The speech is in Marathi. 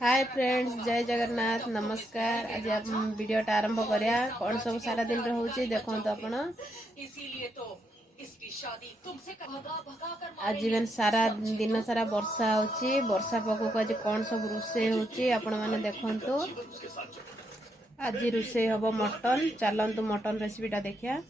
हाय फ्रेंड्स, जय जगन्नाथ, नमस्कार। आज हम वीडियोटा आरंभ करिया। कौन सब सारा दिन रहउची देखो तो आपण। आज बेन सारा दिन सारा वर्षा होची। वर्षा पको आज कौन सब रोसे होची आपण माने देखंतु। आज रोसे हबो मटन। चलंतु मटन रेसिपीटा देखिया।